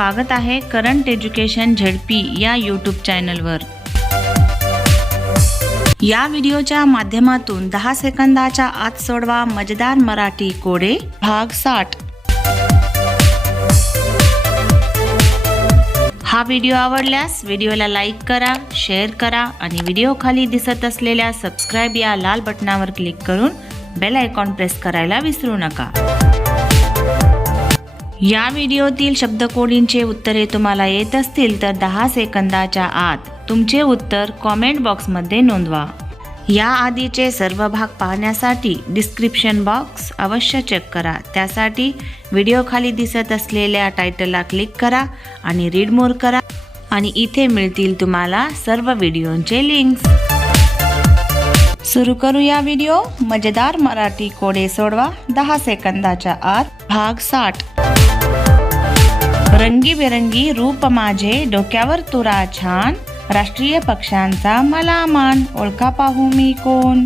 स्वागत आहे current education ZP या यूट्यूब चॅनलवर या व्हिडिओच्या माध्यमातून दहा सेकंदाच्या आत सोडवा मजेदार मराठी कोडे भाग साठ. हा व्हिडिओ आवडल्यास व्हिडिओला लाईक करा शेअर करा आणि व्हिडिओ खाली दिसत असलेल्या सबस्क्राईब या लाल बटनावर क्लिक करून बेल आयकॉन प्रेस करायला विसरू नका. या व्हिडिओतील शब्दकोडींचे उत्तरे तुम्हाला येत असतील तर दहा सेकंदाच्या आत तुमचे उत्तर कॉमेंट बॉक्समध्ये नोंदवा. या आधीचे सर्व भाग पाहण्यासाठी डिस्क्रिप्शन बॉक्स अवश्य चेक करा. त्यासाठी व्हिडिओखाली दिसत असलेल्या टायटलला क्लिक करा आणि रीड मोर करा आणि इथे मिळतील तुम्हाला सर्व व्हिडिओंचे लिंक्स सुरू करूया व्हिडिओ मजेदार मराठी कोडे सोडवा. दहा सेकंदाच्या आत. भाग साठ. रंगीबेरंगी रूप माझे डोक्यावर तुरा छान. राष्ट्रीय पक्षांचा मला मान ओळखा पाहू मी कोण?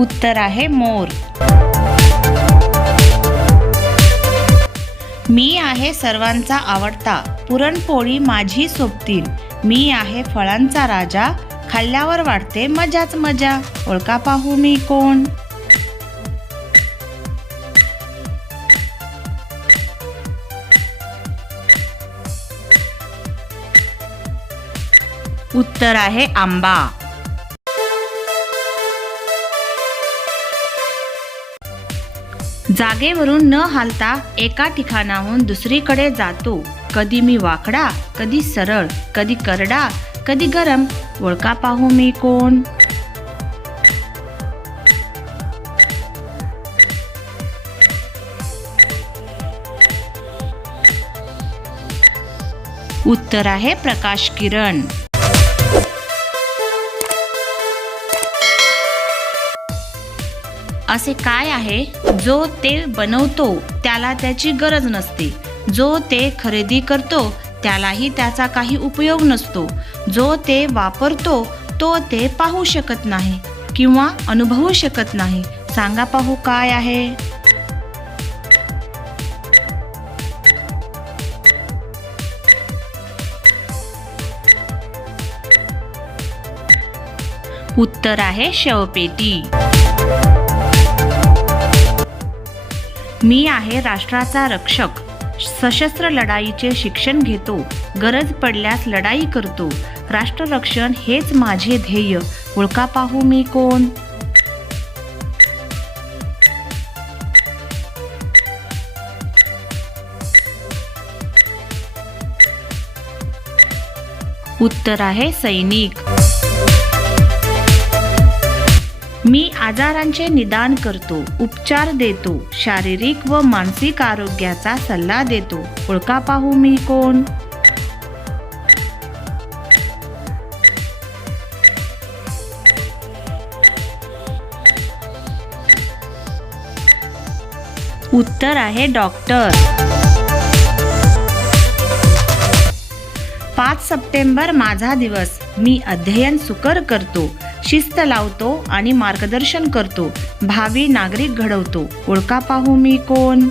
उत्तर आहे मोर. मी आहे सर्वांचा आवडता. पुरणपोळी माझी सोबतील. मी आहे फळांचा राजा खाल्ल्यावर वाटते मजाच मजा. ओळखा पाहू मी कोण? उत्तर आहे आंबा. जागेवरून न हालता एका ठिकाणाहून दुसरीकडे जातो. कधी मी वाकडा कधी सरळ कधी करडा कधी गरम. ओळखा पाहू मी कोण? उत्तर आहे प्रकाश किरण. असे काय आहे? जो ते बनवतो त्याला त्याची गरज नसते. जो ते खरेदी करतो त्यालाही त्याचा काही उपयोग नसतो. जो ते वापरतो तो ते पाहू शकत नाही किंवा अनुभवू शकत नाही. सांगा पाहू काय आहे? उत्तर आहे शवपेटी. मी आहे राष्ट्राचा रक्षक. सशस्त्र लढाईचे शिक्षण घेतो गरज पडल्यास लढाई करतो. राष्ट्ररक्षण हेच माझे ध्येय. ओळखा पाहू मी कोण? उत्तर आहे सैनिक. मी आजारांचे निदान करतो उपचार देतो शारीरिक व मानसिक आरोग्याचा सल्ला देतो. ओळखा पाहू मी कोण? उत्तर आहे डॉक्टर. पाच सप्टेंबर माझा दिवस. मी अध्ययन सुकर करतो शिस्त लावतो आणि मार्गदर्शन करतो. भावी नागरिक घडवतो. ओळखा पाहू मी कोण?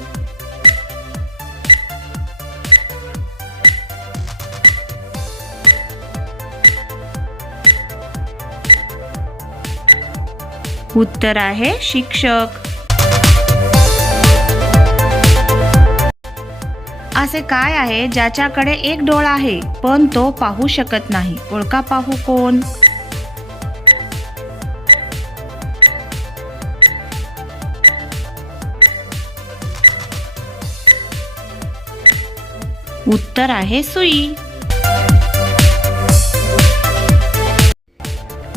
उत्तर आहे शिक्षक. असे काय आहे ज्याच्याकडे एक डोळा आहे पण तो पाहू शकत नाही? ओळखा पाहू कोण? उत्तर आहे सुई.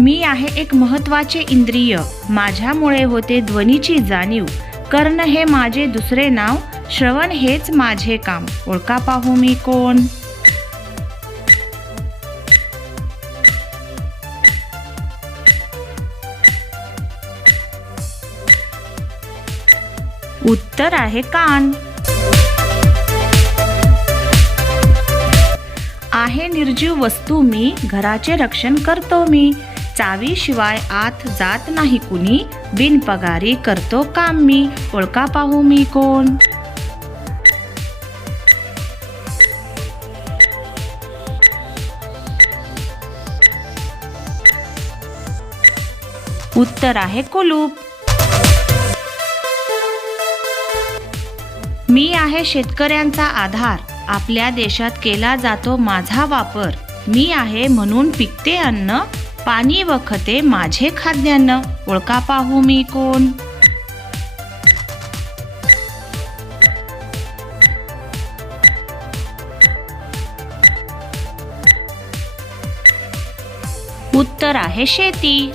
मी आहे एक महत्त्वाचे इंद्रिय. माझ्यामुळे होते ध्वनीची जाणीव. कर्ण हे माझे दुसरे नाव. श्रवण हेच माझे काम. ओळखा पाहू मी कोण? उत्तर आहे कान. आहे निर्जीव वस्तू मी घराचे रक्षण करतो मी. चावीशिवाय आत जात नाही कुणी बिनपगारी करतो काम मी. ओळखा पाहू मी कोण? उत्तर आहे कुलूप. मी आहे शेतकऱ्यांचा आधार. आपल्या देशात केला जातो माझा वापर. मी आहे म्हणून पिकते अन्न पाणी व खते माझे खाद्यान्न. ओळखा पाहू मी कोण? उत्तर आहे शेती.